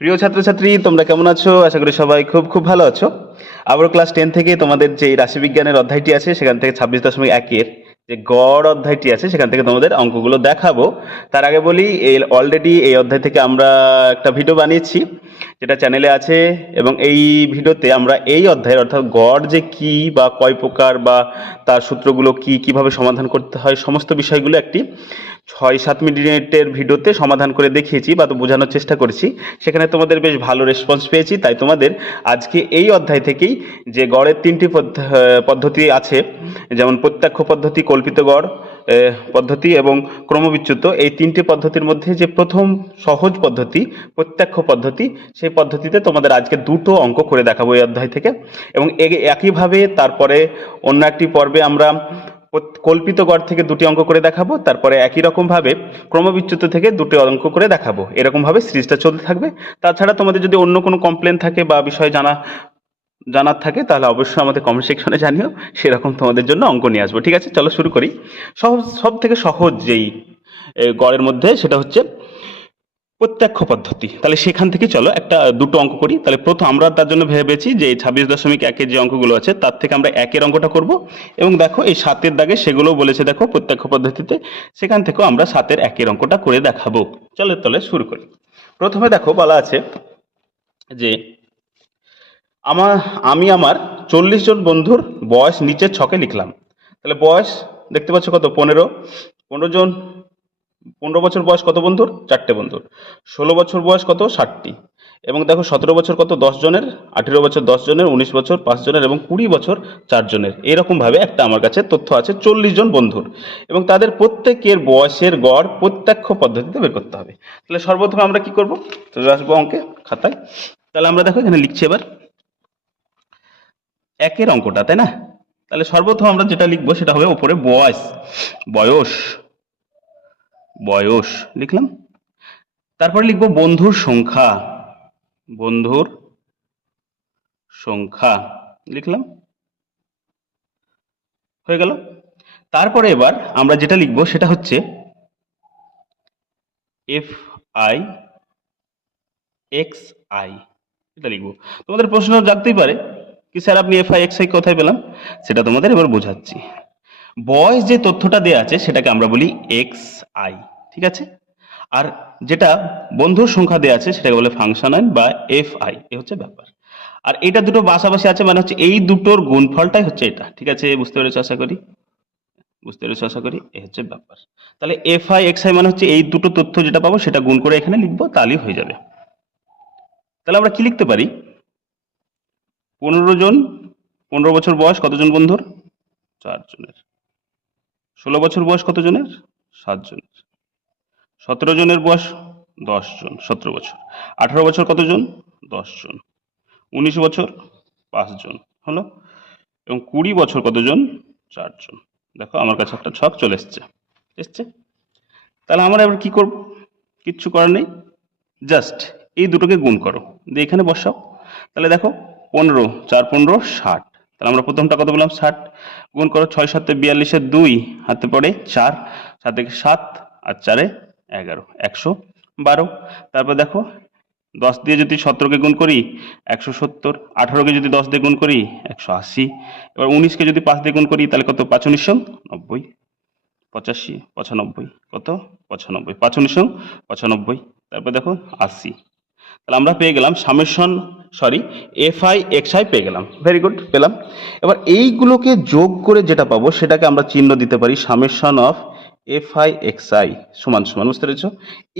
প্রিয় ছাত্রছাত্রী, তোমরা কেমন আছো? আশা করি সবাই খুব খুব ভালো আছো। আবার ক্লাস টেন থেকে তোমাদের যে রাশিবিজ্ঞানের অধ্যায়টি আছে, সেখান থেকে ছাব্বিশ দশমিক একের যে গড় অধ্যায়টি আছে, সেখান থেকে তোমাদের অঙ্কগুলো দেখাবো। তার আগে বলি, এই অলরেডি এই অধ্যায় থেকে আমরা একটা ভিডিও বানিয়েছি, যেটা চ্যানেলে আছে, এবং এই ভিডিওতে আমরা এই অধ্যায়ের অর্থাৎ গড় যে কি বা কয় প্রকার বা তার সূত্রগুলো কি, কীভাবে সমাধান করতে হয়, সমস্ত বিষয়গুলো একটি ছয় সাত মিনিটের ভিডিওতে সমাধান করে দেখিয়েছি বা তো বোঝানোর চেষ্টা করেছি। সেখানে তোমাদের বেশ ভালো রেসপন্স পেয়েছি, তাই তোমাদের আজকে এই অধ্যায় থেকেই যে গড়ের তিনটি পদ্ধ- পদ্ধতি আছে, যেমন প্রত্যক্ষ পদ্ধতি কল্পিত গড় পদ্ধতি এবং ক্রমবিচ্যুত এই তিনটি পদ্ধতির মধ্যে যে প্রথম সহজ পদ্ধতি, প্রত্যক্ষ পদ্ধতি, সেই পদ্ধতিতে তোমাদের আজকে দুটো অঙ্ক করে দেখাবো এই অধ্যায় থেকে। এবং একইভাবে তারপরে অন্য একটি পর্বে আমরা কল্পিত গড় থেকে দুটি অঙ্ক করে দেখাবো, তারপরে একই রকমভাবে ক্রমবিচ্যুত থেকে দুটি অঙ্ক করে দেখাবো। এরকমভাবে সিরিজটা চলতে থাকবে। তাছাড়া তোমাদের যদি অন্য কোনো কমপ্লেন থাকে বা বিষয় জানা জানার থাকে, তাহলে অবশ্যই আমাদের কমেন্ট সেকশনে জানিও, সেরকম তোমাদের জন্য অঙ্ক নিয়ে আসব। ঠিক আছে, চলো শুরু করি। সহজ সব থেকে সহজ যেই গড়ের মধ্যে, সেটা হচ্ছে প্রত্যক্ষ পদ্ধতি। তাহলে সেখান থেকে চলো, একটা, দুটো অঙ্ক করি। তাহলে প্রথম, আমরা তার জন্য ভেবেছি যে ছাব্বিশ দশমিক একের যে অঙ্কগুলো আছে, তার থেকে আমরা একের অঙ্কটা করব। এবং দেখো, এই সাতের দাগে সেগুলো বলেছে, দেখো, প্রত্যক্ষ পদ্ধতিতে। সেখান থেকেও আমরা সাতের একের অঙ্কটা করে দেখাবো। চলো তাহলে শুরু করি। প্রথমে দেখো বলা আছে যে আমার আমি আমার চল্লিশ জন বন্ধুর বয়স নিচের ছকে লিখলাম। তাহলে বয়স দেখতে পাচ্ছ কত? পনেরো। পনেরো জন, পনেরো বছর বয়স কত বন্ধুর? চারটে বন্ধুর। ষোলো বছর বয়স কত? ষাটটি। এবং দেখো সতেরো বছর কত? দশ জনের। আঠেরো বছর দশ জনের, উনিশ বছর পাঁচ জনের এবং কুড়ি বছর চারজনের এরকম ভাবে একটা আমার কাছে তথ্য আছে চল্লিশ জন বন্ধুর। এবং তাদের প্রত্যেকের বয়সের গড় প্রত্যক্ষ পদ্ধতিতে বের করতে হবে। তাহলে সর্বপ্রথম আমরা কি করব? চলে আসব অঙ্কে খাতায়। তাহলে আমরা দেখো এখানে লিখছি এবার। একের অঙ্কটা, তাই না? তাহলে সর্বপ্রথম আমরা যেটা লিখব সেটা হবে ওপরে বয়স বয়স বয়স, লিখলাম? তারপরে লিখব বন্ধুর সংখ্যা বন্ধুর সংখ্যা, লিখলাম? হয়ে গেল? তারপরে এবার আমরা যেটা লিখব সেটা হচ্ছে এফ আই এক্স আই এটা লিখব। তোমাদের প্রশ্ন জাগতেই পারে। কি স্যার আপনি এফ আই এক্স আই কোথায় পেলাম? সেটা তোমাদের এবার বোঝাচ্ছি। বয়স যে তথ্যটা দেওয়া আছে, সেটাকে আমরা বলি এক্স আই ঠিক আছে? আর যেটা বন্ধুর সংখ্যা দেওয়া আছে, সেটাকে বলে ফাংশনাল বা এফ আই এ হচ্ছে ব্যাপার। আর এটা দুটো পাশাপাশি আছে মানে হচ্ছে এই দুটোর গুণফলটাই হচ্ছে এটা, ঠিক আছে? বুঝতে পেরেছ আশা করি? বুঝতে পেরেছ আশা করি? এই হচ্ছে ব্যাপার। তাহলে এফ আই এক্স আই মানে হচ্ছে এই দুটো তথ্য যেটা পাবো, সেটা গুণ করে এখানে লিখব, তাহলেই হয়ে যাবে। তাহলে আমরা কি লিখতে পারি? পনেরো জন, পনেরো বছর বয়স কতজন বন্ধুর? চারজনের। ষোলো বছর বয়স কতজনের? সাতজনের। সতেরো জনের বয়স দশ জন সতেরো বছর। আঠারো বছর কতজন? দশ জন উনিশ বছর পাঁচজন হলো। এবং কুড়ি বছর কতজন? চারজন। দেখো আমার কাছে একটা ছক চলে এসছে। এসছে? তাহলে আমরা এবার কি করব? কিচ্ছু করার নেই। জাস্ট এই দুটোকে গুণ করো। দিয়ে এখানে বসাও। তাহলে দেখো পনেরো, চার পনেরো, ষাট। তাহলে আমরা প্রথমটা কত বললাম? ষাট। গুণ করো ছয় সাতে বিয়াল্লিশের দুই, হাতে পড়ে চার, সাত থেকে সাত আর চারে এগারো, একশো বারো। তারপর দেখো, দশ দিয়ে যদি সতেরোকে গুণ করি, একশো সত্তর। আঠারোকে যদি দশ দিয়ে গুণ করি, একশো আশি। এবার উনিশকে যদি পাঁচ দিয়ে গুণ করি, তাহলে কত? পাঁচ উনিশশো নব্বই পঁচাশি পঁচানব্বই। কত? পঁচানব্বই পাঁচ উনিশশো পঁচানব্বই। তারপর দেখো, আশি। তাহলে আমরা পেয়ে গেলাম summation sorry F I X I পেয়ে গেলাম। ভেরি গুড পেলাম। এবার এইগুলোকে যোগ করে যেটা পাবো, সেটাকে আমরা চিহ্ন দিতে পারি summation of F I X I সমান সমান, বুঝতে পেরেছ?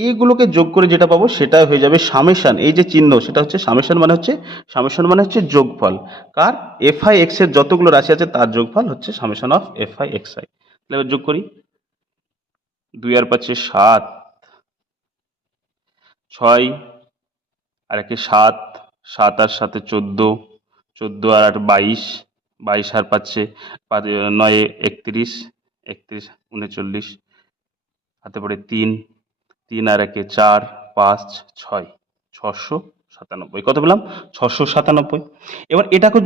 এইগুলোকে যোগ করে যেটা পাবো, সেটা হয়ে যাবে সামেশন এই যে চিহ্ন, সেটা হচ্ছে সামেশন মানে হচ্ছে সামেশন মানে হচ্ছে যোগফল। কার? এফ আই এক্সের যতগুলো রাশি আছে, তার যোগফল হচ্ছে summation of F I X I তাহলে এবার যোগ করি। দুই আর পাঁচে সাত। ছয় আর একে সাত সাত আর সাথে চোদ্দ, চোদ্দ আর আট বাইশ বাইশ আর পাচ্ছে পাঁচ, নয় একত্রিশ একত্রিশ উনচল্লিশ, হাতে পড়ে তিন তিন আর একে চার, পাঁচ, ছয়, ছশো সাতানব্বই। কত বললাম ছশো সাতানব্বই। এবার এটাকে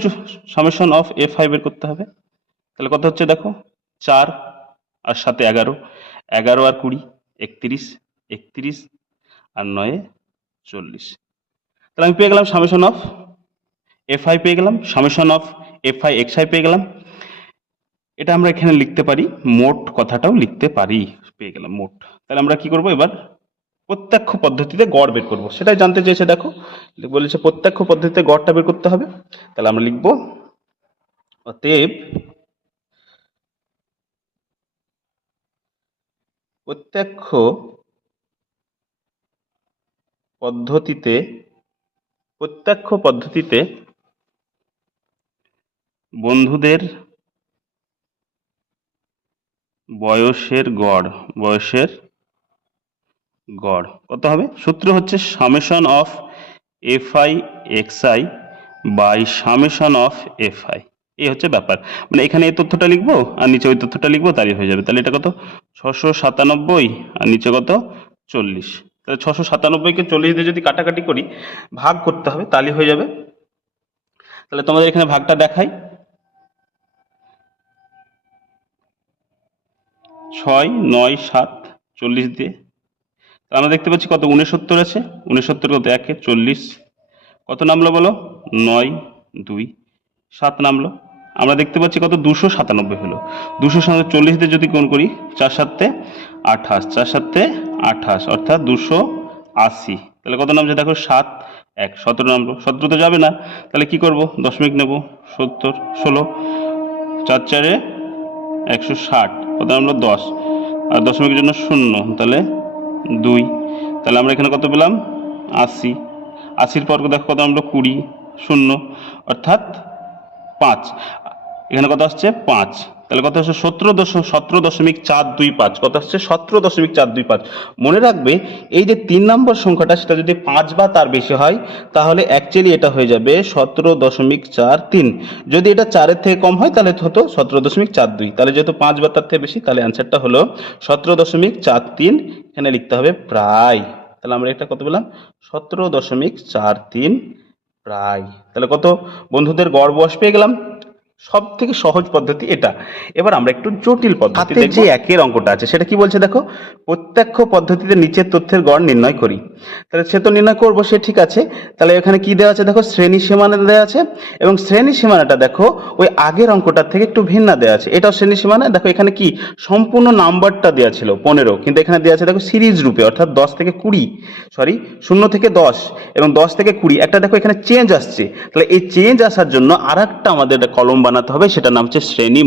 সামেশন অফ এ ফাইভ বের করতে হবে। তাহলে কত হচ্ছে দেখো? চার আর সাথে এগারো। এগারো আর কুড়ি, একত্রিশ একত্রিশ আর নয়ে চল্লিশ। তাহলে আমি পেয়ে গেলাম সামেশন অফ এফ আই পেয়ে গেলাম summation of F I X I পেয়ে গেলাম। এটা আমরা এখানে লিখতে পারি, মোট কথাটাও লিখতে পারি, পেয়ে গেলাম মোট। তাহলে আমরা কি করব এবার? প্রত্যক্ষ পদ্ধতিতে গড় বের করব। সেটাই জানতে চেয়েছে, দেখো, বলেছে প্রত্যক্ষ পদ্ধতিতে গড়টা বের করতে হবে। তাহলে আমরা লিখব, অতএব প্রত্যক্ষ পদ্ধতিতে প্রত্যক্ষ পদ্ধতিতে বন্ধুদের বয়সের গড় বয়সের গড়। কত হবে? সূত্র হচ্ছে summation of F I X I by summation of F I এই হচ্ছে ব্যাপার। মানে এখানে এই তথ্যটা লিখব আর নিচে ওই তথ্যটা লিখব তাহলে হয়ে যাবে। তাহলে এটা কত? ছশো সাতানব্বই আর নিচে কত? চল্লিশ। তাহলে ছশো সাতানব্বইকে চল্লিশ দিয়ে যদি কাটাকাটি করি, ভাগ করতে হবে তাহলে হয়ে যাবে। তাহলে তোমাদের এখানে ভাগটা দেখাই। ছয়, নয়, সাত, চল্লিশ দিয়ে। আমরা দেখতে পাচ্ছি কত, উনসত্তর আছে? উনসত্তর কত? একে চল্লিশ। কত নামলো বলো? নয়, দুই, সাত নামলো। আমরা দেখতে পাচ্ছি কত? দুশো সাতানব্বই হলো। দুশো সাতানব্বই, চল্লিশ দিয়ে যদি কোন করি, চার সাতে আঠাশ, চার সাতে আঠাশ, অর্থাৎ দুশো আশি। তাহলে কত নামছে দেখো? সাত, এক, সতেরো নামলো। সতেরো তো যাবে না। তাহলে কি করব? দশমিক নেব, সত্তর, ষোলো, চার চারে একশো ষাট, কত নামলো? দশ। আর দশমিকের জন্য শূন্য, তাহলে দুই। তাহলে আমরা এখানে কত পেলাম? আশি। আশির পর দেখো কত নামলো? কুড়ি, শূন্য, অর্থাৎ পাঁচ। এখানে কত আসছে? পাঁচ। তাহলে কত হচ্ছে সতেরো দশম সতেরো দশমিক চার দুই পাঁচ। কত হচ্ছে সতেরো দশমিক চার দুই পাঁচ। মনে রাখবে, এই যে তিন নম্বর সংখ্যাটা, সেটা যদি পাঁচ বা তার বেশি হয়, তাহলে অ্যাকচুয়ালি এটা হয়ে যাবে সতেরো দশমিক চার তিন। যদি এটা চারের থেকে কম হয়, তাহলে হতো সতেরো দশমিক চার দুই। তাহলে যেহেতু পাঁচ বা তার থেকে বেশি, তাহলে অ্যান্সারটা হলো সতেরো দশমিক চার তিন। এখানে লিখতে হবে প্রায়। তাহলে আমরা এটা কত বললাম সতেরো দশমিক চার তিন প্রায়। তাহলে কত? বন্ধুদের গড় বয়স পেয়ে গেলাম। সব থেকে সহজ পদ্ধতি এটা। এবার আমরা একটু জটিল পদ্ধতি যে একের অঙ্কটা আছে সেটা কি বলছে দেখো? প্রত্যক্ষ পদ্ধতিতে নিচের তথ্যের গড় নির্ণয় করি। তাহলে সে তো নির্ণয় করব সে ঠিক আছে। তাহলে এখানে কি দেওয়া আছে দেখো? শ্রেণি সীমানা দেওয়া আছে এবং শ্রেণি সীমানাটা দেখো ওই আগের অঙ্কটার থেকে একটু ভিন্ন দেওয়া আছে। এটাও শ্রেণি সীমানা দেখো এখানে কি? সম্পূর্ণ নাম্বারটা দেওয়া ছিল পনেরো। কিন্তু এখানে দেওয়া আছে দেখো সিরিজ রূপে অর্থাৎ দশ থেকে কুড়ি। সরি শূন্য থেকে দশ এবং দশ থেকে কুড়ি। একটা দেখো এখানে চেঞ্জ আসছে। তাহলে এই চেঞ্জ আসার জন্য আর একটা আমাদের কলম বানাতে হবে, সেটার নাম হচ্ছে শ্রেণি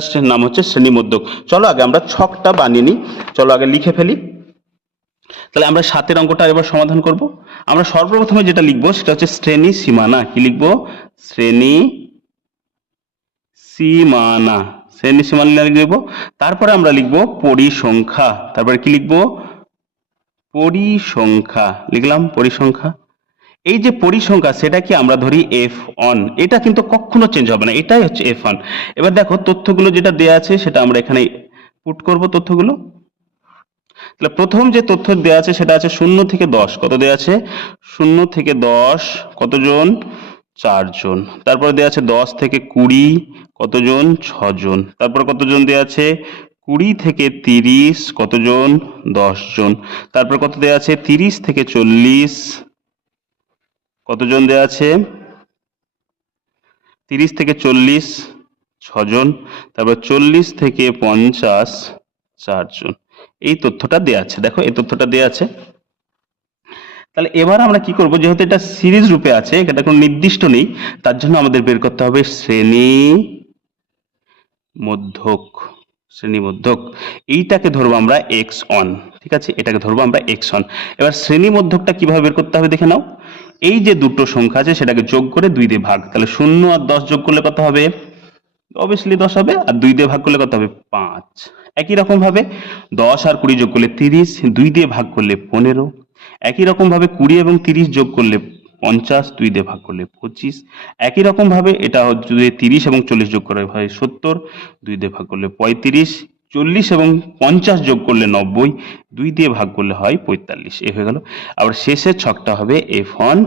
শ্রে- নাম হচ্ছে শ্রেণি মধ্যক চলো আগে আমরা ছকটা বানিয়ে নিই। চলো আগে লিখে ফেলি। তাহলে আমরা সাতের অঙ্কটা এবার সমাধান করব। আমরা সর্বপ্রথমে যেটা লিখব, সেটা হচ্ছে শ্রেণি সীমানা। কি লিখব? শ্রেণি সীমানা। শ্রেণি সীমানা লিখব। তারপরে আমরা লিখব পরিসংখ্যা। তারপরে কি লিখব? পরিসংখ্যা। লিখলাম পরিসংখ্যা। এই যে পরিসংখ্যা, সেটা কি আমরা ধরি এফ অন এটা কিন্তু কখনো চেঞ্জ হবে না, এটাই হচ্ছে এফ অন এবার দেখো, তথ্যগুলো যেটা দেয়া আছে, সেটা আমরা এখানে পুট করব তথ্যগুলো। তাহলে প্রথম যে তথ্য দেওয়া আছে, সেটা আছে শূন্য থেকে দশ। কত দেওয়া আছে? শূন্য থেকে দশ, কতজন? চারজন। তারপরে দেওয়া আছে দশ থেকে কুড়ি, কতজন? ছজন। তারপর কতজন দেওয়া আছে? কুড়ি থেকে তিরিশ, কতজন? দশজন। তারপর কত দেওয়া আছে? তিরিশ থেকে চল্লিশ কতজন দেওয়া আছে? তিরিশ থেকে চল্লিশ, ছজন, তারপর চল্লিশ থেকে পঞ্চাশ, চারজন। এই তথ্যটা দেওয়া আছে। দেখো, এই তথ্যটা দেওয়া আছে। তাহলে এবার আমরা কি করব? যেহেতু এটা সিরিজ রূপে আছে, এটা কোনো নির্দিষ্ট নেই, তার জন্য আমাদের বের করতে হবে শ্রেণি মধ্যক শ্রেণি মধ্যক। এইটাকে ধরবো আমরা এক্স অন ঠিক আছে? এটাকে ধরবো আমরা এক্স অন এবার শ্রেণি মধ্যকটা কীভাবে বের করতে হবে দেখে নাও। এই যে দুটো সংখ্যা আছে, সেটাকে যোগ করে দুই দিয়ে ভাগ। তাহলে শূন্য আর দশ যোগ করলে কত হবে? অবভিয়াসলি দশ হবে, আর দুই দিয়ে ভাগ করলে কত হবে? পাঁচ। একই রকম ভাবে দশ আর কুড়ি যোগ করলে তিরিশ, দুই দিয়ে ভাগ করলে পনেরো। একই রকম ভাবে কুড়ি এবং তিরিশ যোগ করলে পঞ্চাশ, দুই দিয়ে ভাগ করলে পঁচিশ। একই রকম ভাবে এটা যদি তিরিশ এবং চল্লিশ যোগ করে হয় সত্তর, দুই দিয়ে ভাগ করলে পঁয়ত্রিশ। চল্লিশ এবং পঞ্চাশ যোগ করলে নব্বই, দুই দিয়ে ভাগ করলে হয় পঁয়তাল্লিশ। এ হয়ে গেল। আবার শেষের ছকটা হবে এফ অন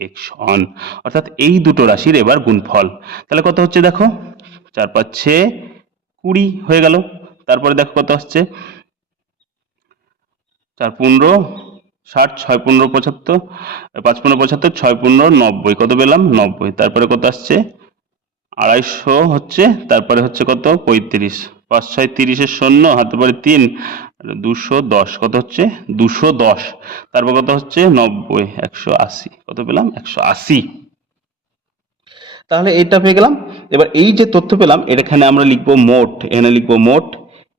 এক্স অন অর্থাৎ এই দুটো রাশির এবার গুণফল। তাহলে কত হচ্ছে দেখো? চার পাচ্ছে কুড়ি হয়ে গেল। তারপরে দেখো কত আসছে? চার পনেরো, ষাট, ছয় পনেরো, পঁচাত্তর, পাঁচ পনেরো, পঁচাত্তর, ছয় পনেরো, নব্বই। কত পেলাম? নব্বই। তারপরে কত আসছে? আড়াইশো হচ্ছে, তারপরে হচ্ছে কত? পঁয়ত্রিশ। পাঁচ ছয় তিরিশের শূন্য, হাতে পরে তিন দুশো দশ, কত হচ্ছে? দুশো দশ। তারপর কত হচ্ছে? নব্বই, একশো আশি। কত পেলাম? একশো আশি। তাহলে এইটা পেয়ে গেলাম। এবার এই যে তথ্য পেলাম, এখানে আমরা লিখব মোট। এখানে লিখব মোট।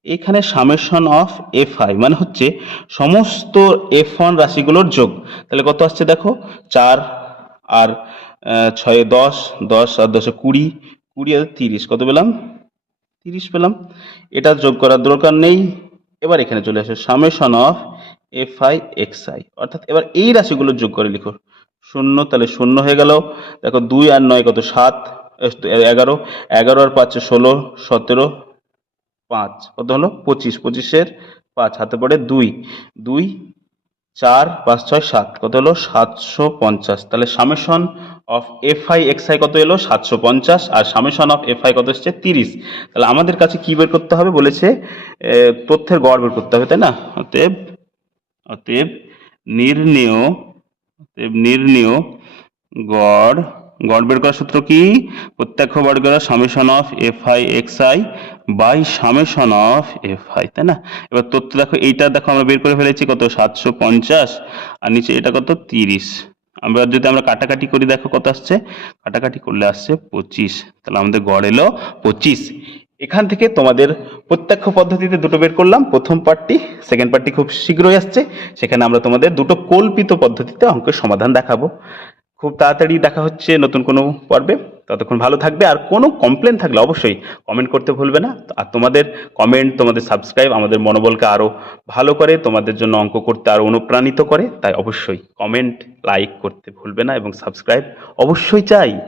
এখানে সামেশন অফ এফ আই মানে হচ্ছে সমস্ত এফ ওয়ান রাশিগুলোর যোগ। তাহলে কত আসছে দেখো? চার, আর ছয়ে দশ দশ, আর দশে কুড়ি কুড়ি আর তিরিশ। কত পেলাম? তিরিশ পেলাম। এটা যোগ করার দরকার নেই। এবার এখানে চলে আসে summation of F I X I অর্থাৎ এবার এই রাশিগুলো যোগ করে লিখো। শূন্য, তাহলে শূন্য হয়ে গেল। দেখো দুই আর নয় কত? সাত। এগারো। এগারো আর পাঁচে ষোলো, সতেরো, পাঁচ। কত হলো? পঁচিশ। পঁচিশের পাঁচ। হাতে পড়ে দুই। দুই চার পাঁচ ছয় সাত, কত এলো? সাতশো পঞ্চাশ। তাহলে summation of F I X I কত এলো? সাতশো পঞ্চাশ। আর সামেশন অফ এফ আই কত এসছে? তিরিশ। তাহলে আমাদের কাছে কী বের করতে হবে? বলেছে তথ্যের গড় বের করতে হবে, তাই না? অতএব অতএব নির্ণেয় অতএব নির্ণেয় গড় গড় বের করার সূত্র কি? প্রত্যক্ষ বর্গের summation of F I X I by summation of F I তাই না? এবার তথ্য দেখো, এইটা দেখো আমরা বের করে ফেলেছি কত? সাতশো পঞ্চাশ, আর নিচে এটা কত? তিরিশ। আমরা যদি আমরা কাটাকাটি করি, দেখো কত আসছে? কাটাকাটি করলে আসছে পঁচিশ। তাহলে আমাদের গড় এলো পঁচিশ। এখান থেকে তোমাদের প্রত্যক্ষ পদ্ধতিতে দুটো বের করলাম। প্রথম পার্টটি সেকেন্ড পার্টটি খুব শীঘ্রই আসছে। সেখানে আমরা তোমাদের দুটো কল্পিত পদ্ধতিতে অঙ্কের সমাধান দেখাবো। খুব তাড়াতাড়ি দেখা হচ্ছে নতুন কোনো পর্বে। ততক্ষণ ভালো থাকবে। আর কোনো কমপ্লেন থাকলে অবশ্যই কমেন্ট করতে ভুলবে না। আর তোমাদের কমেন্ট তোমাদের সাবস্ক্রাইব আমাদের মনোবলকে আরও ভালো করে, তোমাদের জন্য অঙ্ক করতে আরও অনুপ্রাণিত করে। তাই অবশ্যই কমেন্ট লাইক করতে ভুলবে না এবং সাবস্ক্রাইব অবশ্যই চাই।